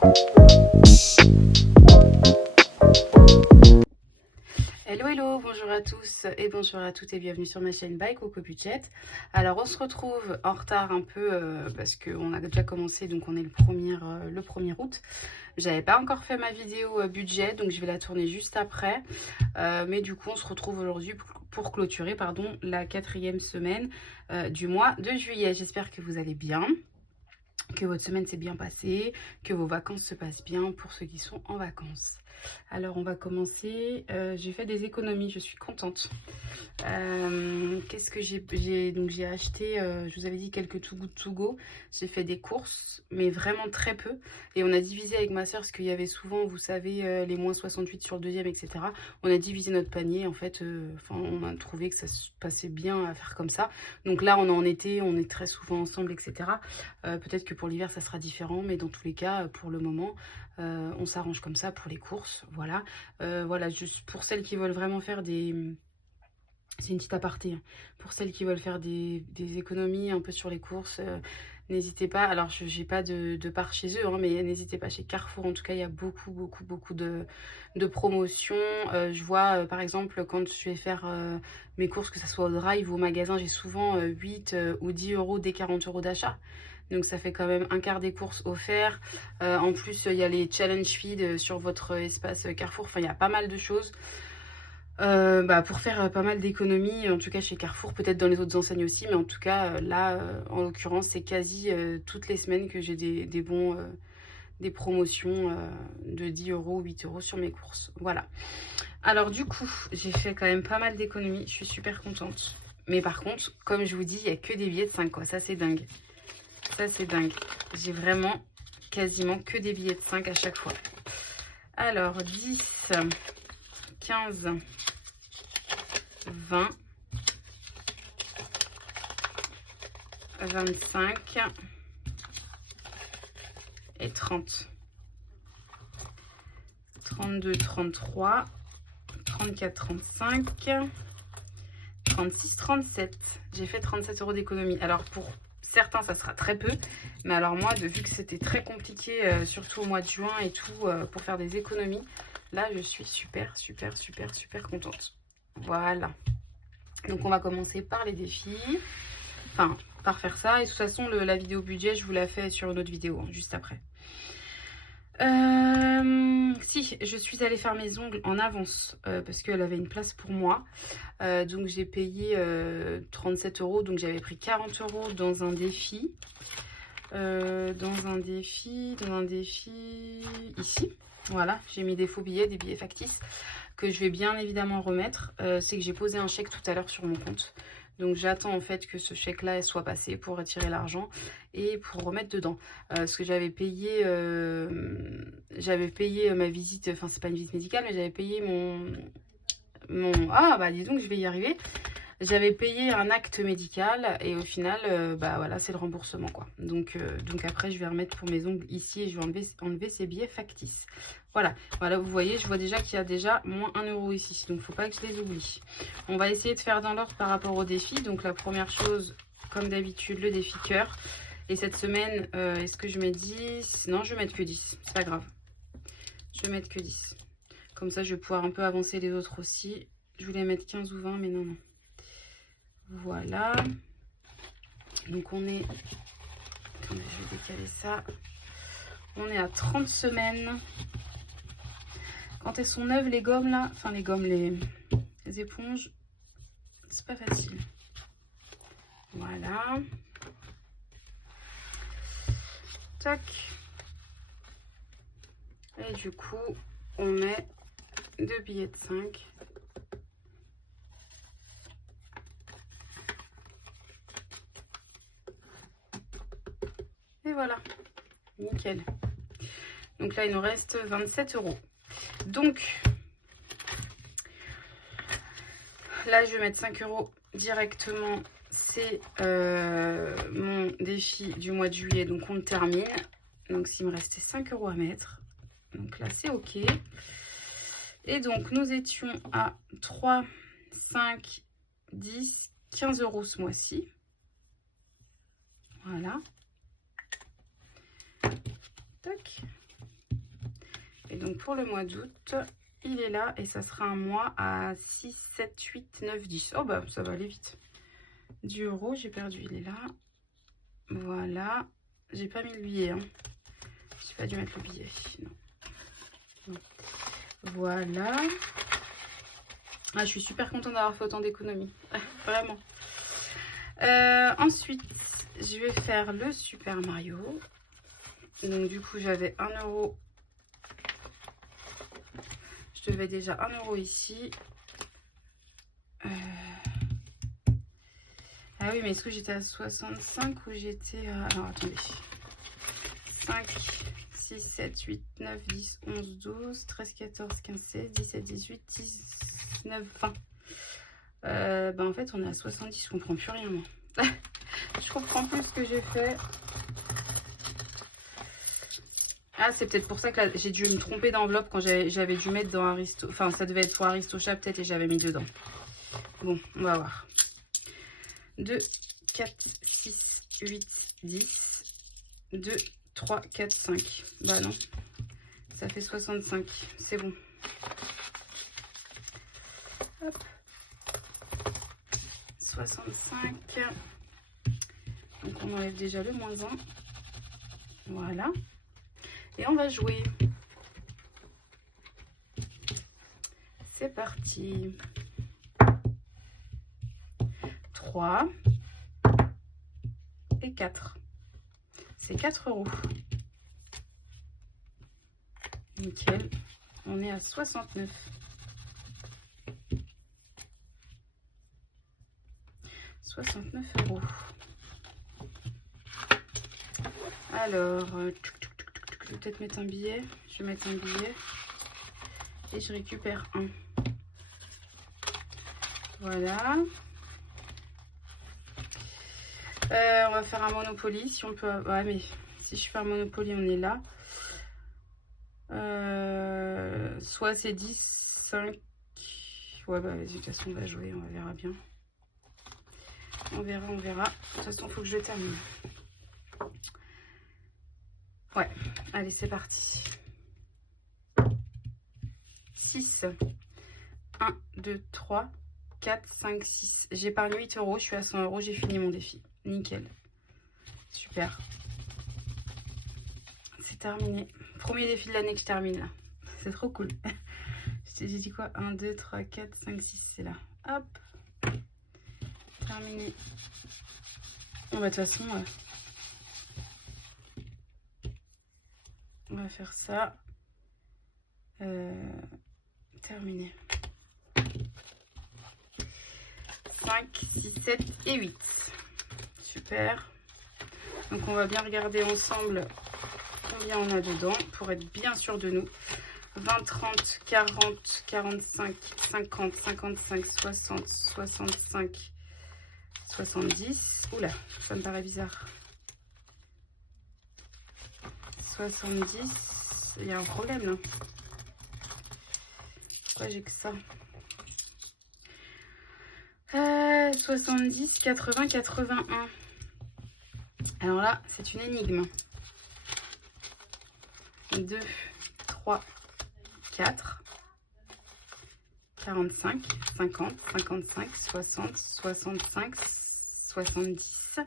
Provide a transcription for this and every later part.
Hello hello, bonjour à tous et bonjour à toutes et bienvenue sur ma chaîne By Coco Budget. Alors on se retrouve en retard un peu parce qu'on a déjà commencé, donc on est le 1er août. J'avais pas encore fait ma vidéo budget, donc je vais la tourner juste après. Mais du coup on se retrouve aujourd'hui pour clôturer la 4e semaine du mois de juillet. J'espère que vous allez bien, que votre semaine s'est bien passée, que vos vacances se passent bien pour ceux qui sont en vacances. Alors on va commencer, j'ai fait des économies, je suis contente. Qu'est-ce que j'ai acheté, je vous avais dit quelques Too Good To Go. J'ai fait des courses, mais vraiment très peu. Et on a divisé avec ma soeur, parce qu'il y avait souvent, vous savez, les moins 68 sur le deuxième, etc. On a divisé notre panier, en fait, on a trouvé que ça se passait bien à faire comme ça. Donc là, on est en été, on est très souvent ensemble, etc. Peut-être que pour l'hiver, ça sera différent, mais dans tous les cas, pour le moment, on s'arrange comme ça pour les courses. Voilà, voilà, juste pour celles qui veulent vraiment faire des... C'est une petite aparté, hein. Pour celles qui veulent faire des économies un peu sur les courses, n'hésitez pas. Alors, je n'ai pas de part chez eux, hein, mais n'hésitez pas chez Carrefour. En tout cas, il y a beaucoup de promotions. Je vois, par exemple, quand je vais faire mes courses, que ce soit au drive ou au magasin, j'ai souvent 8 ou 10 euros dès 40 euros d'achat. Donc, ça fait quand même un quart des courses offerts. En plus, il y a les challenge feed sur votre espace Carrefour. Enfin, il y a pas mal de choses. Pour faire pas mal d'économies, en tout cas chez Carrefour, peut-être dans les autres enseignes aussi, mais en tout cas là, en l'occurrence, c'est quasi toutes les semaines que j'ai des promotions de 10 euros, 8 euros sur mes courses. Voilà. Alors du coup, j'ai fait quand même pas mal d'économies, je suis super contente. Mais par contre, comme je vous dis, il n'y a que des billets de 5, quoi. Ça, c'est dingue. Ça, c'est dingue. J'ai vraiment quasiment que des billets de 5 à chaque fois. Alors, 10, 15... 20, 25 et 30. 32, 33, 34, 35, 36, 37. J'ai fait 37 euros d'économie. Alors pour certains, ça sera très peu. Mais alors moi, vu que c'était très compliqué, surtout au mois de juin et tout, pour faire des économies, là, je suis super contente. Voilà. Donc on va commencer par les défis. Enfin, par faire ça. Et de toute façon, la vidéo budget, je vous la fais sur une autre vidéo, hein, juste après. Si, je suis allée faire mes ongles en avance parce qu'elle avait une place pour moi. Donc j'ai payé 37 euros. Donc j'avais pris 40 euros dans un défi. Dans un défi ici. Voilà, j'ai mis des faux billets, des billets factices que je vais bien évidemment remettre. C'est que j'ai posé un chèque tout à l'heure sur mon compte. Donc j'attends en fait que ce chèque-là soit passé pour retirer l'argent et pour remettre dedans. Parce que j'avais payé ma visite, enfin c'est pas une visite médicale, mais j'avais payé Ah bah dis donc, je vais y arriver. J'avais payé un acte médical et au final, voilà, c'est le remboursement quoi. Donc après, je vais remettre pour mes ongles ici et je vais enlever ces billets factices. Voilà, vous voyez, je vois déjà qu'il y a déjà moins 1 euro ici. Donc, faut pas que je les oublie. On va essayer de faire dans l'ordre par rapport au défi. Donc, la première chose, comme d'habitude, le défi cœur. Et cette semaine, est-ce que je mets 10? Non, je vais mettre que 10. C'est pas grave. Je vais mettre que 10. Comme ça, je vais pouvoir un peu avancer les autres aussi. Je voulais mettre 15 ou 20, mais non. Voilà. Donc on est... Attendez, je vais décaler ça. On est à 30 semaines. Quand elles sont neuves, les gommes là, enfin les gommes, les éponges, c'est pas facile. Voilà. Tac. Et du coup, on met 2 billets de 5. Et voilà, nickel. Donc là, il nous reste 27 euros. Donc, là, je vais mettre 5 euros directement. C'est mon défi du mois de juillet. Donc, on le termine. Donc, s'il me restait 5 euros à mettre. Donc là, c'est OK. Et donc, nous étions à 3, 5, 10, 15 euros ce mois-ci. Voilà. Tac. donc pour le mois d'août, il est là et ça sera un mois à 6, 7, 8, 9, 10. Oh bah ça va aller vite. 10 euros, j'ai perdu, il est là. Voilà. J'ai pas mis le billet. Hein. J'ai pas dû mettre le billet. Non. Non. Voilà. Ah, je suis super contente d'avoir fait autant d'économies. Vraiment. Ensuite, je vais faire le Super Mario. Donc du coup, j'avais 1 euro. Je devais déjà 1 euro ici. Ah oui, mais est-ce que j'étais à 65 ou j'étais à... Alors, attendez. 5, 6, 7, 8, 9, 10, 11, 12, 13, 14, 15, 16, 17, 18, 19, 20. Ben en fait, on est à 70. Je comprends plus rien, moi. Je comprends plus ce que j'ai fait. Ah, c'est peut-être pour ça que j'ai dû me tromper d'enveloppe quand j'avais dû mettre dans Aristo. Enfin, ça devait être pour Aristocha peut-être et j'avais mis dedans. Bon, on va voir. 2, 4, 6, 8, 10. 2, 3, 4, 5. Bah non. Ça fait 65. C'est bon. Hop. 65. Donc on enlève déjà le moins 1. Voilà. Et on va jouer. C'est parti. 3 et 4. C'est 4 euros. Nickel. On est à 69. 69 euros. Alors, je vais peut-être mettre un billet. Je vais mettre un billet. Et je récupère un. Voilà. On va faire un Monopoly. Si on peut... Ouais, mais si je fais un Monopoly, on est là. Soit c'est 10, 5. Ouais, bah, de toute façon, on va jouer. On verra bien. On verra, on verra. De toute façon, il faut que je termine. Ouais, allez, c'est parti. 6. 1, 2, 3, 4, 5, 6. J'épargne 8 euros. Je suis à 100 euros. J'ai fini mon défi. Nickel. Super. C'est terminé. Premier défi de l'année que je termine là. C'est trop cool. J'ai dit quoi? 1, 2, 3, 4, 5, 6. C'est là. Hop. Terminé. Bon, bah, de toute façon, on va faire ça. Terminé. 5, 6, 7 et 8. Super. Donc on va bien regarder ensemble combien on a dedans pour être bien sûr de nous. 20, 30, 40, 45, 50, 55, 60, 65, 70. Oula, ça me paraît bizarre. 70. Il y a un problème là. Pourquoi j'ai que ça? 70, 80, 81. Alors là, c'est une énigme. 2, 3, 4, 45, 50, 55, 60, 65, 70,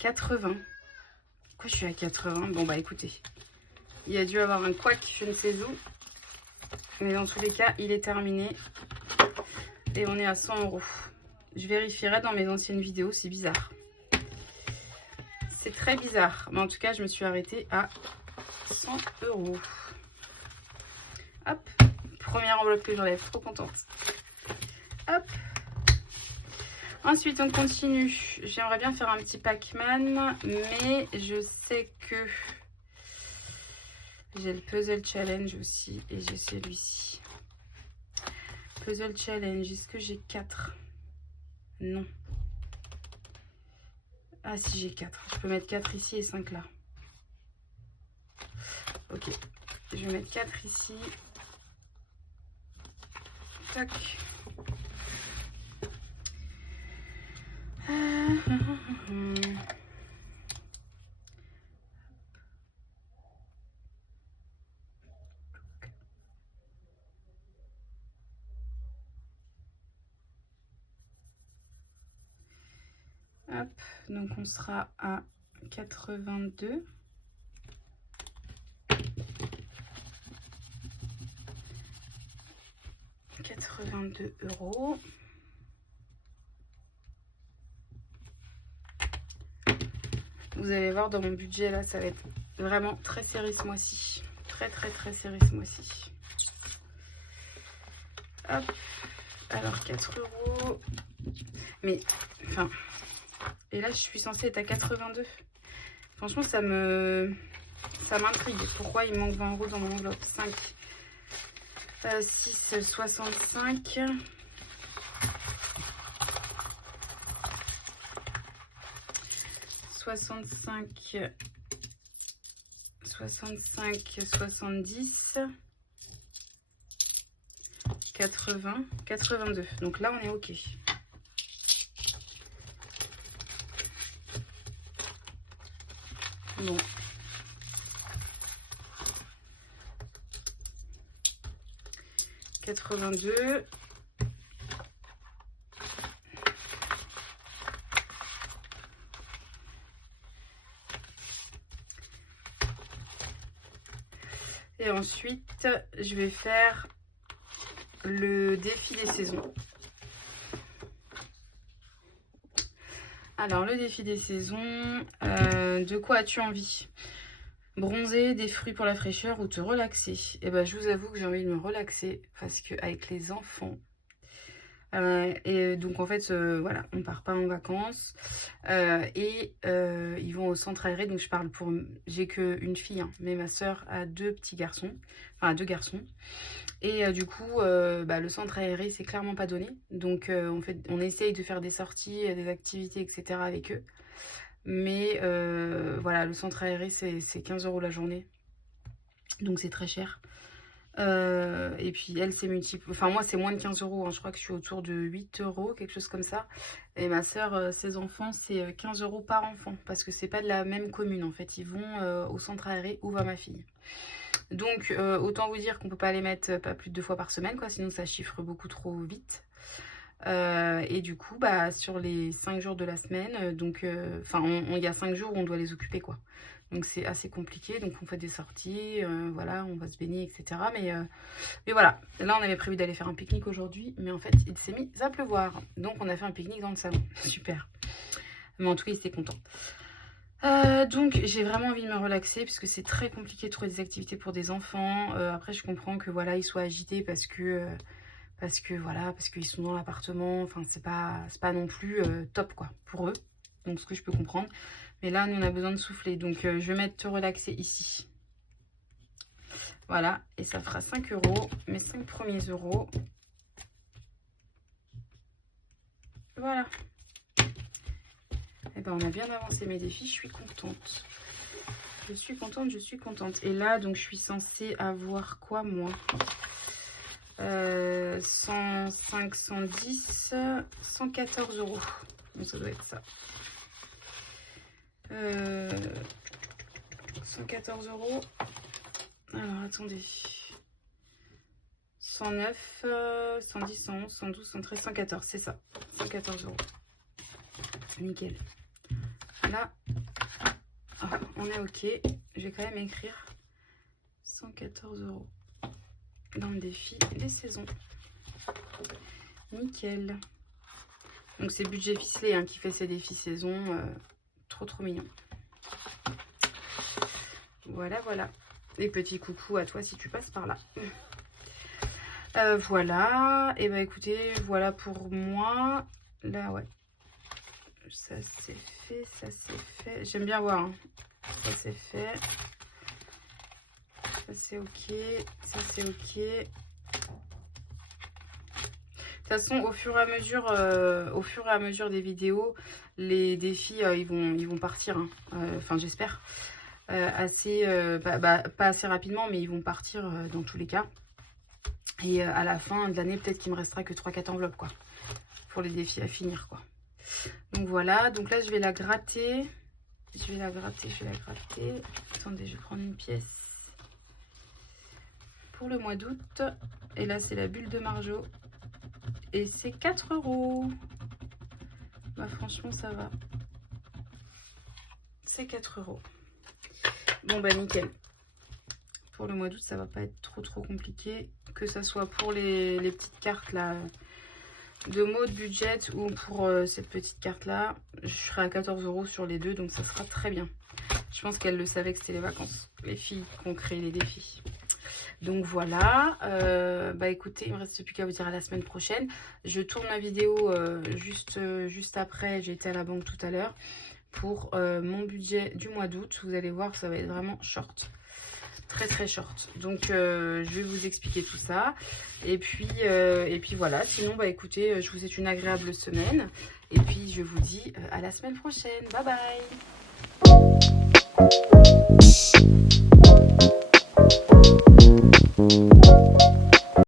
80. Pourquoi je suis à 80? Bon bah écoutez, il y a dû avoir un couac, je ne sais où. Mais dans tous les cas, il est terminé. Et on est à 100 euros. Je vérifierai dans mes anciennes vidéos, c'est bizarre. C'est très bizarre. Mais en tout cas, je me suis arrêtée à 100 euros. Hop. Première enveloppe que j'enlève. Trop contente. Hop. Ensuite, on continue. J'aimerais bien faire un petit Pac-Man. Mais je sais que j'ai le Puzzle Challenge aussi. Et j'ai celui-ci. Puzzle Challenge. Est-ce que j'ai 4? Non. Ah si, j'ai 4. Je peux mettre 4 ici et 5 là. Ok. Je vais mettre 4 ici. Tac. Hop, donc on sera à 82. €. Vous allez voir dans mon budget là, ça va être vraiment très serré ce mois-ci. Très serré ce mois-ci. Hop, alors 4 €. Mais, enfin, et là je suis censée être à 82. Franchement, ça m'intrigue. Pourquoi il manque 20 € dans mon enveloppe? 5, 6, 65. 65, 70, 80, 82. Donc là, on est OK. Bon. « 82. Et ensuite, je vais faire le défi des saisons. Alors, le défi des saisons, de quoi as-tu envie? Bronzer, des fruits pour la fraîcheur ou te relaxer? Et ben, je vous avoue que j'ai envie de me relaxer parce qu'avec les enfants, et donc en fait, voilà, on part pas en vacances ils vont au centre aéré. Donc je parle pour, j'ai qu'une fille, hein, mais ma soeur a 2 petits garçons, enfin 2 garçons. Et du coup, le centre aéré, c'est clairement pas donné. Donc on essaye de faire des sorties, des activités, etc. avec eux. Mais voilà, le centre aéré, c'est 15 € la journée. Donc c'est très cher. Et puis elle, c'est multiple. Enfin, moi, c'est moins de 15 €, hein. Je crois que je suis autour de 8 €, quelque chose comme ça. Et ma soeur, ses enfants, c'est 15 € par enfant. Parce que c'est pas de la même commune, en fait. Ils vont au centre aéré où va ma fille. Donc, autant vous dire qu'on peut pas les mettre pas plus de 2 fois par semaine, quoi. Sinon, ça chiffre beaucoup trop vite. Et du coup, bah, sur les 5 jours de la semaine, donc, enfin, il y a 5 jours où on doit les occuper, quoi. Donc c'est assez compliqué, donc on fait des sorties, voilà, on va se baigner, etc. Mais voilà, là on avait prévu d'aller faire un pique-nique aujourd'hui, mais en fait il s'est mis à pleuvoir. Donc on a fait un pique-nique dans le salon, super. Mais en tout cas il était content. Donc j'ai vraiment envie de me relaxer, puisque c'est très compliqué de trouver des activités pour des enfants. Après je comprends que voilà, ils soient agités parce qu'ils sont dans l'appartement, enfin c'est pas non plus top quoi pour eux. Donc ce que je peux comprendre. Mais là, nous, on a besoin de souffler. Donc, je vais mettre te relaxer ici. Voilà. Et ça fera 5 €. Mes 5 premiers euros. Voilà. Et ben, on a bien avancé mes défis. Je suis contente. Je suis contente, je suis contente. Et là, donc, je suis censée avoir quoi, moi 105, 110, 114 €. Donc, ça doit être ça. 114 €. Alors, attendez. 109, 110, 111, 112, 113, 114, c'est ça. 114 €. Nickel. Là, on est OK. Je vais quand même écrire 114 € dans le défi des saisons. Nickel. Donc, c'est Budget Ficelé hein, qui fait ces défis saison. Trop mignon. Voilà, voilà. Et petit coucou à toi si tu passes par là. Voilà. Et bah écoutez, voilà pour moi. Là, ouais. Ça c'est fait, ça c'est fait. J'aime bien voir. Hein. Ça c'est fait. Ça c'est ok. Ça c'est ok. De toute façon, au fur et à mesure des vidéos, les défis, ils vont partir. Hein. Enfin, j'espère. Pas assez rapidement, mais ils vont partir dans tous les cas. Et à la fin de l'année, peut-être qu'il me restera que 3-4 enveloppes, quoi. Pour les défis à finir, quoi. Donc voilà. Donc là, je vais la gratter. Je vais la gratter. Attendez, je vais prendre une pièce. Pour le mois d'août. Et là, c'est la bulle de Marjo. Et c'est 4 €. Bah franchement, ça va. c'est 4 €. Bon bah nickel. Pour le mois d'août, ça va pas être trop compliqué. Que ça soit pour les petites cartes là de mode budget ou pour cette petite carte là, je serai à 14 € sur les deux, donc ça sera très bien. Je pense qu'elles le savaient que c'était les vacances, les filles qui ont créé les défis. Donc voilà, bah écoutez, il me reste plus qu'à vous dire à la semaine prochaine. Je tourne ma vidéo juste après, j'ai été à la banque tout à l'heure pour mon budget du mois d'août. Vous allez voir, ça va être vraiment short. Très short. Donc je vais vous expliquer tout ça. Et puis voilà. Sinon, bah écoutez, je vous souhaite une agréable semaine. Et puis je vous dis à la semaine prochaine. Bye bye.